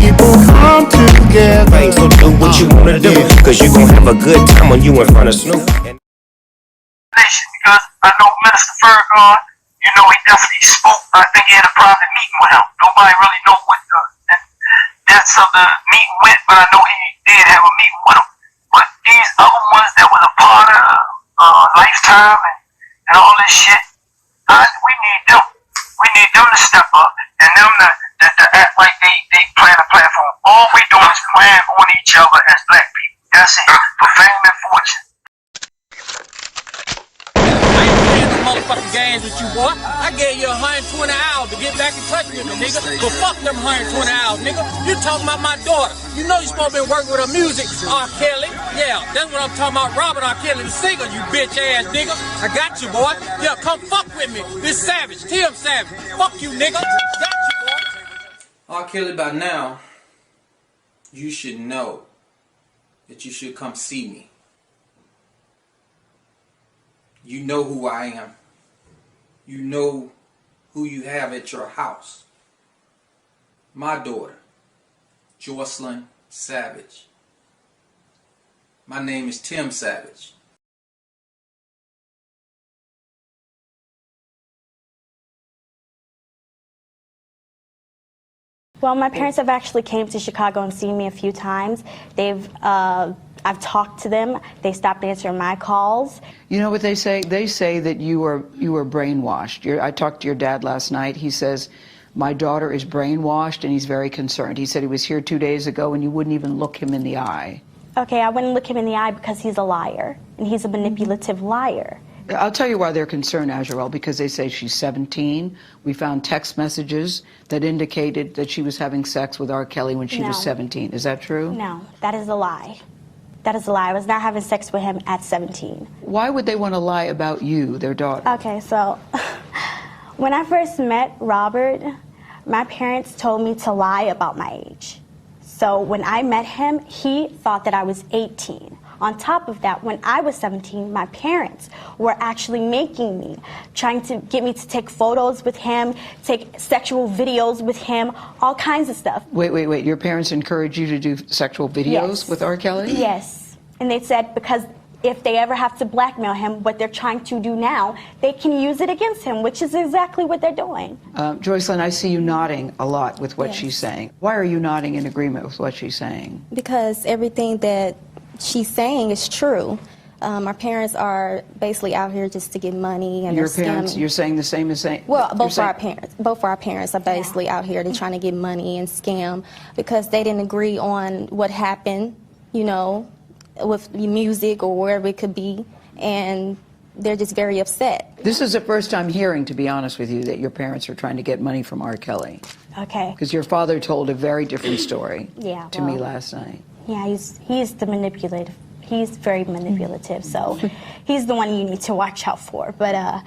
people come together. Right, so do what you wanna do, cause you gon' have a good time when you in front of Snoop. Because I know Minister Farrakhan, you know, he definitely spoke. I think he had a private meeting with him. Nobody really know what the depths of the meeting went, but I know he did have a meeting with him. But these other ones that was a part of Lifetime and all this shit, we need them. We need them to step up and them to act like they plan a platform. All we do is plan on each other as black people. That's it. For fame and fortune. Motherfucking games with you, boy. I gave you 120 hours to get back in touch with me, nigga. But fuck them 120 hours, nigga. You talking about my daughter. You know you supposed to be working with her music, R. Kelly. Yeah, that's what I'm talking about, Robert R. Kelly, the singer, you bitch ass nigga. I got you, boy. Yeah, come fuck with me. This Savage, Tim Savage. Fuck you, nigga. Got you, boy. R. Kelly, by now, you should know that you should come see me. You know who I am. You know who you have at your house. My daughter, Jocelyn Savage. My name is Tim Savage. Well, my parents have actually came to Chicago and seen me a few times. I've talked to them. They stopped answering my calls. You know what they say? They say that you were brainwashed. I talked to your dad last night. He says, my daughter is brainwashed, and he's very concerned. He said he was here 2 days ago, and you wouldn't even look him in the eye. Okay, I wouldn't look him in the eye because he's a liar, and he's a manipulative liar. I'll tell you why they're concerned, Azrael, because they say she's 17. We found text messages that indicated that she was having sex with R. Kelly when she was 17. Is that true? No, that is a lie. That is a lie. I was not having sex with him at 17. Why would they want to lie about you, their daughter? Okay, so when I first met Robert, my parents told me to lie about my age. So when I met him, he thought that I was 18. On top of that, when I was 17, my parents were actually making me, trying to get me to take photos with him, take sexual videos with him, all kinds of stuff. Wait. Your parents encouraged you to do sexual videos with R. Kelly? Yes. And they said because if they ever have to blackmail him, what they're trying to do now, they can use it against him, which is exactly what they're doing. Joycelyn, I see you nodding a lot with what she's saying. Why are you nodding in agreement with what she's saying? Because everything that she's saying is true. Our parents are basically out here just to get money, and your they're parents, scamming. You're saying the same as saying. Well, both of our parents are basically out here. They're trying to get money and scam because they didn't agree on what happened, you know, with music or wherever it could be, and they're just very upset. This is the first time hearing, to be honest with you, that your parents are trying to get money from R. Kelly. Okay. Because your father told a very different story to me last night. Yeah, he's the manipulative. He's very manipulative, so he's the one you need to watch out for. But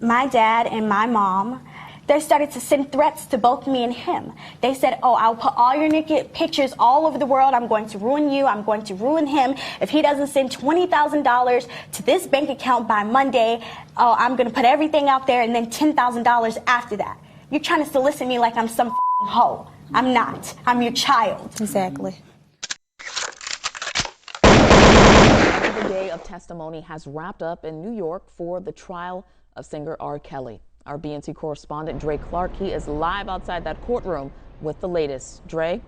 my dad and my mom, they started to send threats to both me and him. They said, oh, I'll put all your naked pictures all over the world. I'm going to ruin you. I'm going to ruin him. If he doesn't send $20,000 to this bank account by Monday, oh, I'm going to put everything out there and then $10,000 after that. You're trying to solicit me like I'm some hoe. I'm not. I'm your child. Exactly. The day of testimony has wrapped up in New York for the trial of singer R. Kelly. Our BNC correspondent Dre Clark, he is live outside that courtroom with the latest. Dre?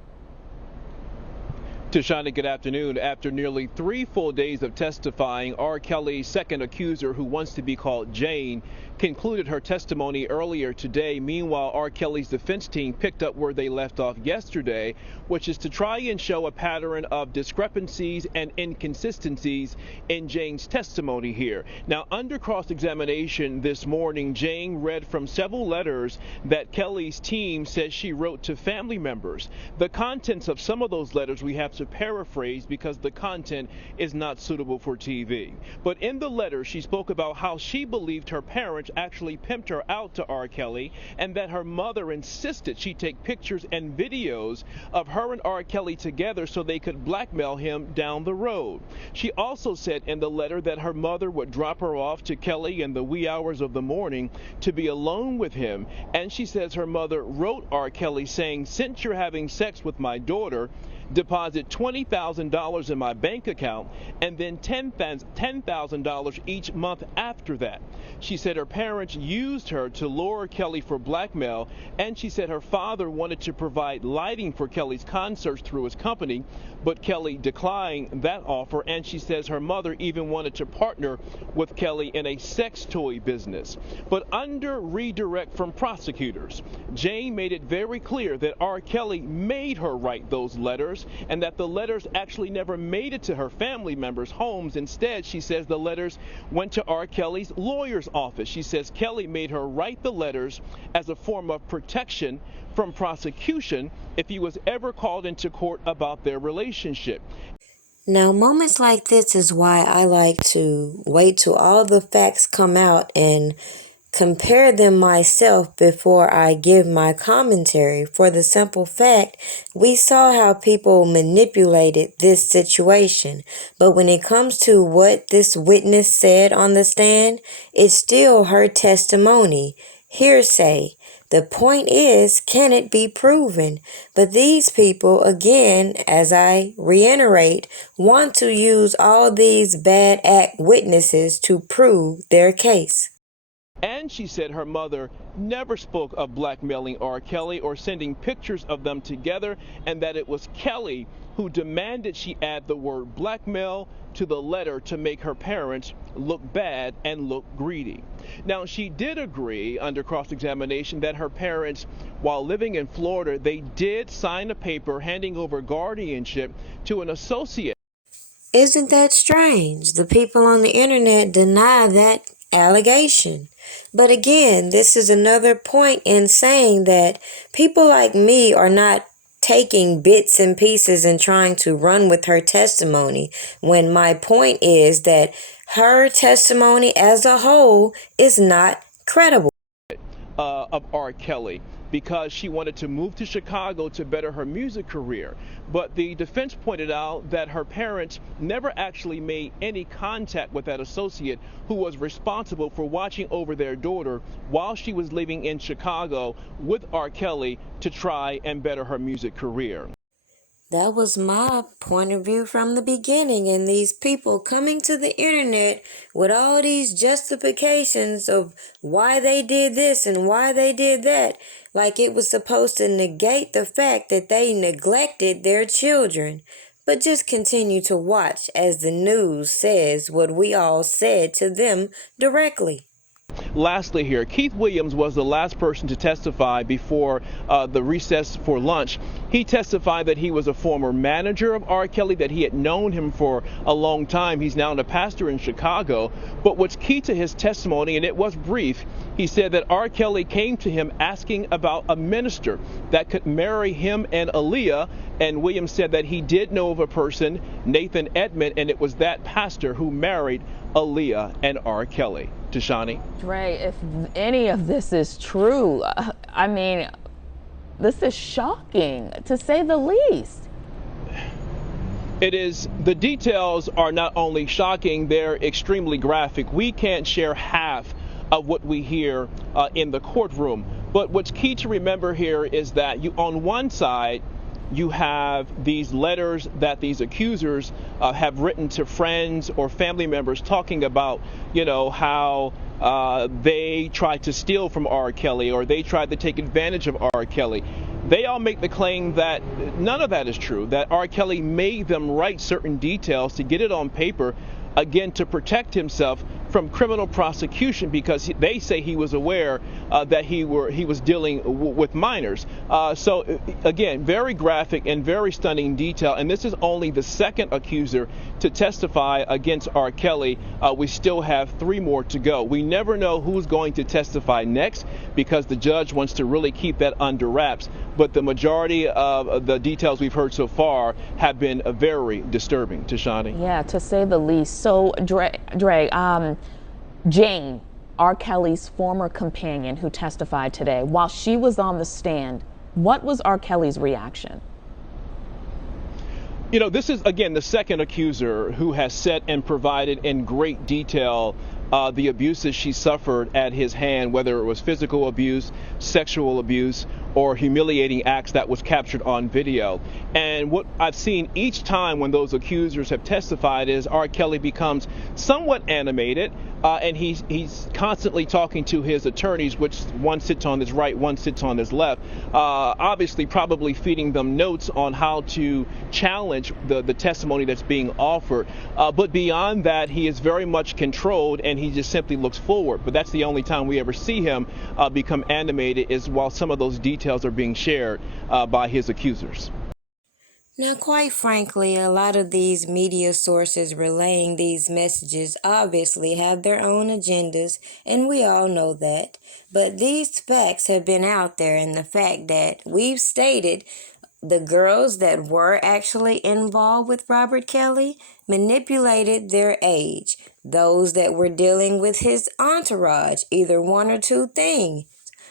Tashana, good afternoon. After nearly 3 full days of testifying, R. Kelly's second accuser, who wants to be called Jane, concluded her testimony earlier today. Meanwhile, R. Kelly's defense team picked up where they left off yesterday, which is to try and show a pattern of discrepancies and inconsistencies in Jane's testimony here. Now, under cross-examination this morning, Jane read from several letters that Kelly's team says she wrote to family members. The contents of some of those letters we have to to paraphrase because the content is not suitable for TV. But in the letter, she spoke about how she believed her parents actually pimped her out to R. Kelly, and that her mother insisted she take pictures and videos of her and R. Kelly together so they could blackmail him down the road. She also said in the letter that her mother would drop her off to Kelly in the wee hours of the morning to be alone with him, and she says her mother wrote R. Kelly saying, "Since you're having sex with my daughter, deposit $20,000 in my bank account and then $10,000 each month after that." She said her parents used her to lure Kelly for blackmail, and she said her father wanted to provide lighting for Kelly's concerts through his company, but Kelly declined that offer, and she says her mother even wanted to partner with Kelly in a sex toy business. But under redirect from prosecutors, Jane made it very clear that R. Kelly made her write those letters, and that the letters actually never made it to her family members' homes. Instead, she says the letters went to R. Kelly's lawyer's office. She says Kelly made her write the letters as a form of protection from prosecution if he was ever called into court about their relationship. Now, moments like this is why I like to wait till all the facts come out and compare them myself before I give my commentary, for the simple fact we saw how people manipulated this situation. But when it comes to what this witness said on the stand, it's still her testimony, hearsay. The point is, can it be proven? But these people, again, as I reiterate, want to use all these bad act witnesses to prove their case. And she said her mother never spoke of blackmailing R. Kelly or sending pictures of them together, and that it was Kelly who demanded she add the word blackmail to the letter to make her parents look bad and look greedy. Now, she did agree under cross-examination that her parents, while living in Florida, they did sign a paper handing over guardianship to an associate. Isn't that strange? The people on the internet deny that allegation. But again, this is another point in saying that people like me are not taking bits and pieces and trying to run with her testimony, when my point is that her testimony as a whole is not credible. Of R. Kelly, because she wanted to move to Chicago to better her music career. But the defense pointed out that her parents never actually made any contact with that associate who was responsible for watching over their daughter while she was living in Chicago with R. Kelly to try and better her music career. That was my point of view from the beginning, and these people coming to the internet with all these justifications of why they did this and why they did that, like it was supposed to negate the fact that they neglected their children. But just continue to watch as the news says what we all said to them directly. Lastly here, Keith Williams was the last person to testify before the recess for lunch. He testified that he was a former manager of R. Kelly, that he had known him for a long time. He's now a pastor in Chicago. But what's key to his testimony, and it was brief, he said that R. Kelly came to him asking about a minister that could marry him and Aaliyah. And Williams said that he did know of a person, Nathan Edmond, and it was that pastor who married Aaliyah and R. Kelly. Tashani? Dre, if any of this is true, I mean, this is shocking, to say the least. It is. The details are not only shocking, they're extremely graphic. We can't share half of what we hear in the courtroom. But what's key to remember here is that you, on one side, you have these letters that these accusers have written to friends or family members talking about, you know, how they tried to steal from R. Kelly or they tried to take advantage of R. Kelly. They all make the claim that none of that is true, that R. Kelly made them write certain details to get it on paper, again, to protect himself from criminal prosecution because they say he was aware that he was dealing with minors. So again, very graphic and very stunning detail. And this is only the second accuser to testify against R. Kelly. We still have 3 more to go. We never know who's going to testify next because the judge wants to really keep that under wraps. But the majority of the details we've heard so far have been very disturbing, Tashani. Yeah, to say the least. So, Dre, Jane, R. Kelly's former companion who testified today, while she was on the stand, what was R. Kelly's reaction? You know, this is, again, the second accuser who has said and provided in great detail the abuses she suffered at his hand, whether it was physical abuse, sexual abuse, or humiliating acts that was captured on video. And what I've seen each time when those accusers have testified is R. Kelly becomes somewhat animated, and he's constantly talking to his attorneys, which one sits on his right, one sits on his left, obviously probably feeding them notes on how to challenge the testimony that's being offered. But beyond that, he is very much controlled, and he just simply looks forward. But that's the only time we ever see him become animated, is while some of those details are being shared by his accusers. Now, quite frankly, a lot of these media sources relaying these messages obviously have their own agendas, and we all know that. But these facts have been out there, and the fact that we've stated the girls that were actually involved with Robert Kelly manipulated their age. Those that were dealing with his entourage, either one or two things,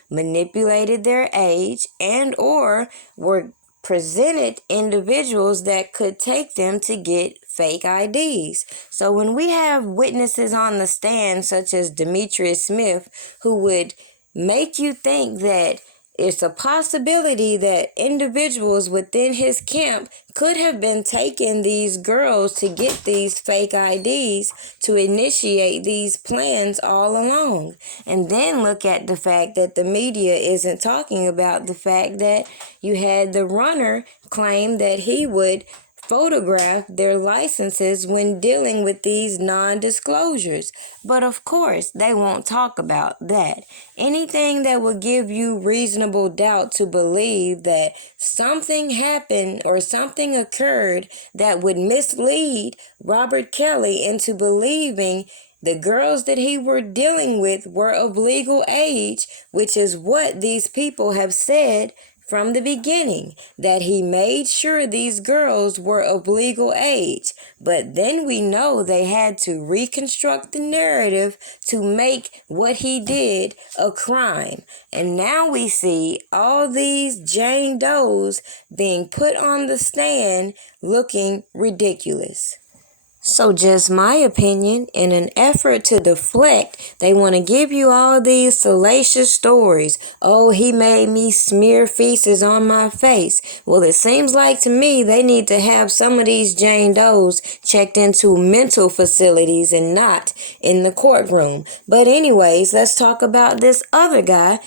manipulated their age and or were presented individuals that could take them to get fake IDs. So when we have witnesses on the stand, such as Demetrius Smith, who would make you think that it's a possibility that individuals within his camp could have been taking these girls to get these fake IDs to initiate these plans all along. And then look at the fact that the media isn't talking about the fact that you had the runner claim that he would photograph their licenses when dealing with these non-disclosures. But of course, they won't talk about that. Anything that will give you reasonable doubt to believe that something happened or something occurred that would mislead Robert Kelly into believing the girls that he were dealing with were of legal age, which is what these people have said from the beginning, that he made sure these girls were of legal age. But then we know they had to reconstruct the narrative to make what he did a crime. And now we see all these Jane Does being put on the stand looking ridiculous. So just my opinion, in an effort to deflect, they want to give you all these salacious stories. Oh, he made me smear feces on my face. Well, it seems like to me they need to have some of these Jane Does checked into mental facilities and not in the courtroom. But anyways, let's talk about this other guy,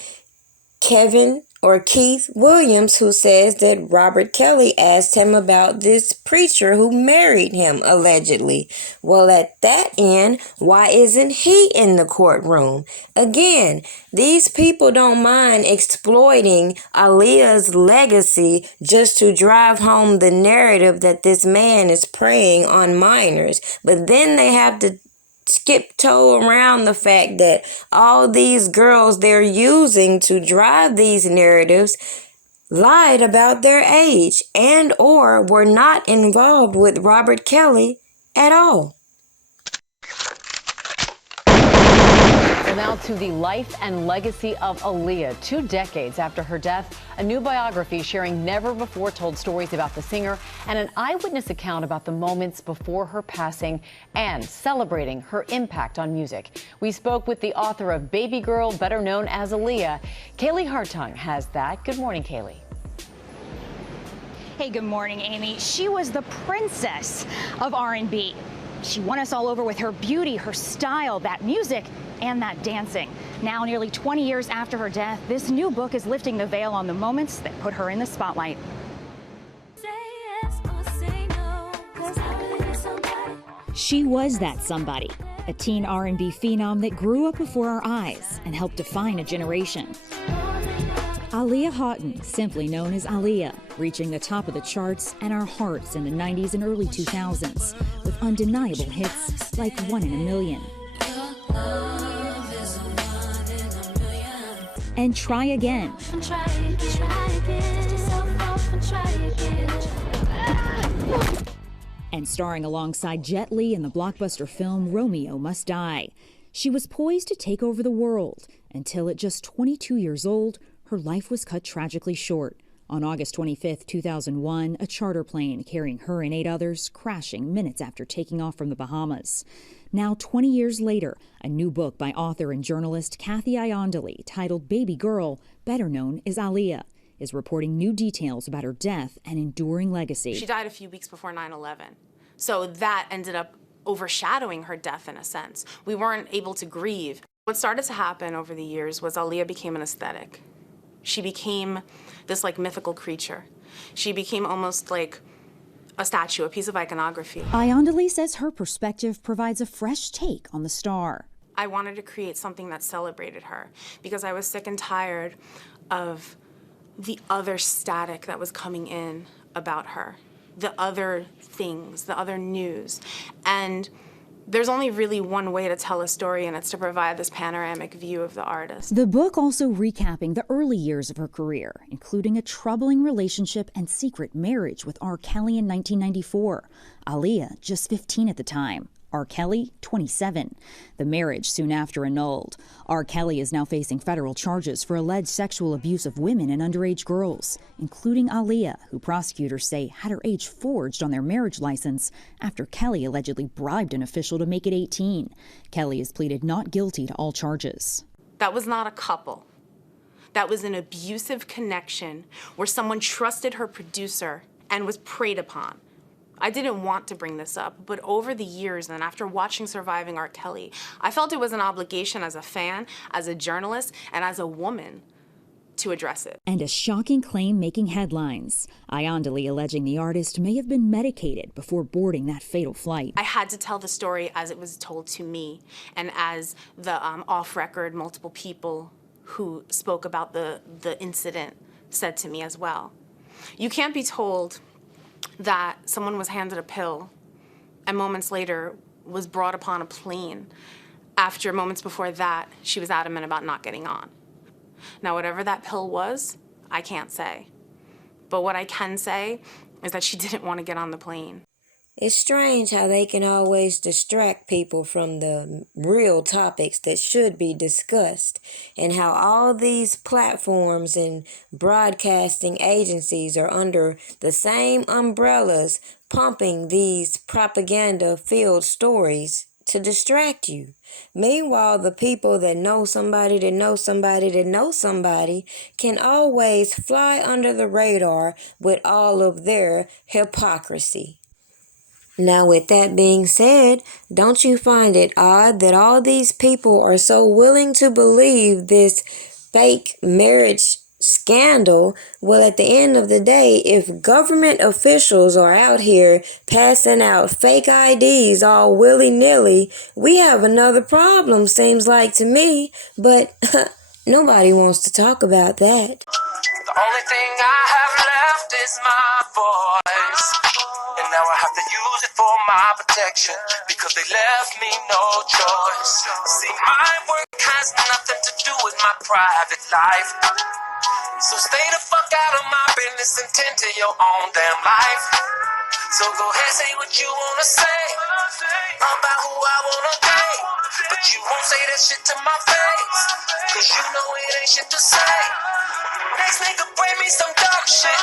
Keith Williams, who says that Robert Kelly asked him about this preacher who married him, allegedly. Well, at that end, why isn't he in the courtroom? Again, these people don't mind exploiting Aaliyah's legacy just to drive home the narrative that this man is preying on minors. But then they have to skip-toe around the fact that all these girls they're using to drive these narratives lied about their age and or were not involved with Robert Kelly at all. Now to the life and legacy of Aaliyah. 2 decades after her death, a new biography sharing never-before-told stories about the singer and an eyewitness account about the moments before her passing and celebrating her impact on music. We spoke with the author of Baby Girl, better known as Aaliyah. Kaylee Hartung has that. Good morning, Kaylee. Hey, good morning, Amy. She was the princess of R&B. She won us all over with her beauty, her style, that music, and that dancing. Now, nearly 20 years after her death, this new book is lifting the veil on the moments that put her in the spotlight. She was that somebody. a teen R&B phenom that grew up before our eyes and helped define a generation. Aaliyah Houghton, simply known as Aaliyah, reaching the top of the charts and our hearts in the 90s and early 2000s with undeniable hits like One in a Million and Try Again. And starring alongside Jet Li in the blockbuster film Romeo Must Die. She was poised to take over the world until at just 22 years old, her life was cut tragically short. On August 25, 2001, a charter plane carrying her and 8 others crashing minutes after taking off from the Bahamas. Now, 20 years later, a new book by author and journalist Kathy Iondoli, titled Baby Girl, better known as Aaliyah, is reporting new details about her death and enduring legacy. She died a few weeks before 9/11, so that ended up overshadowing her death in a sense. We weren't able to grieve. What started to happen over the years was Aaliyah became an aesthetic. She became this like mythical creature. She became almost like a statue, a piece of iconography. Iondoli says her perspective provides a fresh take on the star. I wanted to create something that celebrated her because I was sick and tired of the other static that was coming in about her, the other things, the other news. And there's only really one way to tell a story, and it's to provide this panoramic view of the artist. The book also recapping the early years of her career, including a troubling relationship and secret marriage with R. Kelly in 1994. Aaliyah, just 15 at the time. R. Kelly, 27. The marriage soon after annulled. R. Kelly is now facing federal charges for alleged sexual abuse of women and underage girls, including Aaliyah, who prosecutors say had her age forged on their marriage license after Kelly allegedly bribed an official to make it 18. Kelly has pleaded not guilty to all charges. That was not a couple. That was an abusive connection where someone trusted her producer and was preyed upon. I didn't want to bring this up, but over the years and after watching Surviving R. Kelly, I felt it was an obligation as a fan, as a journalist, and as a woman to address it. And a shocking claim making headlines. Iondoli alleging the artist may have been medicated before boarding that fatal flight. I had to tell the story as it was told to me and as the off-record multiple people who spoke about the incident said to me as well. You can't be told that someone was handed a pill and moments later was brought upon a plane after moments before that she was adamant about not getting on. Now, whatever that pill was, I can't say. But what I can say is that she didn't want to get on the plane. It's strange how they can always distract people from the real topics that should be discussed, and how all these platforms and broadcasting agencies are under the same umbrellas pumping these propaganda-filled stories to distract you. Meanwhile, the people that know somebody that know somebody that know somebody can always fly under the radar with all of their hypocrisy. Now, with that being said, don't you find it odd that all these people are so willing to believe this fake marriage scandal? Well, at the end of the day, if government officials are out here passing out fake IDs all willy-nilly, we have another problem, seems like to me, but nobody wants to talk about that. The only thing I have left is my voice, and now I have to use it for my protection, because they left me no choice. See, my work has nothing to do with my private life, so stay the fuck out of my business and tend to your own damn life. So go ahead, say what you wanna say about who I wanna date, but you won't say that shit to my face, cause you know it ain't shit to say. Next nigga bring me some dumb shit,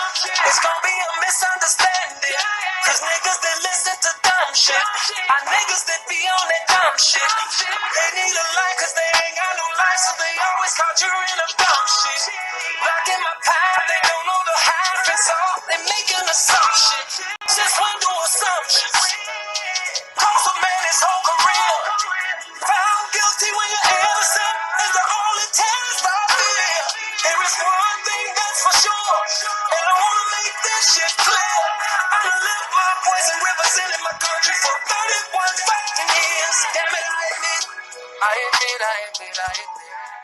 it's gonna be a misunderstanding, cause niggas that listen to dumb shit are niggas that be on that dumb shit. They need a life cause they ain't got no life, so they always conjuring up dumb shit. Blocking my path, they don't know the half and all, they making assumptions. Just one do assumptions. Cost a man his whole career. Found guilty when you're innocent is the only test I fear. There is one thing that's for sure, and I wanna make this shit clear. I done lived my voice and represented my country for 31 fucking years. Damn it. I admit.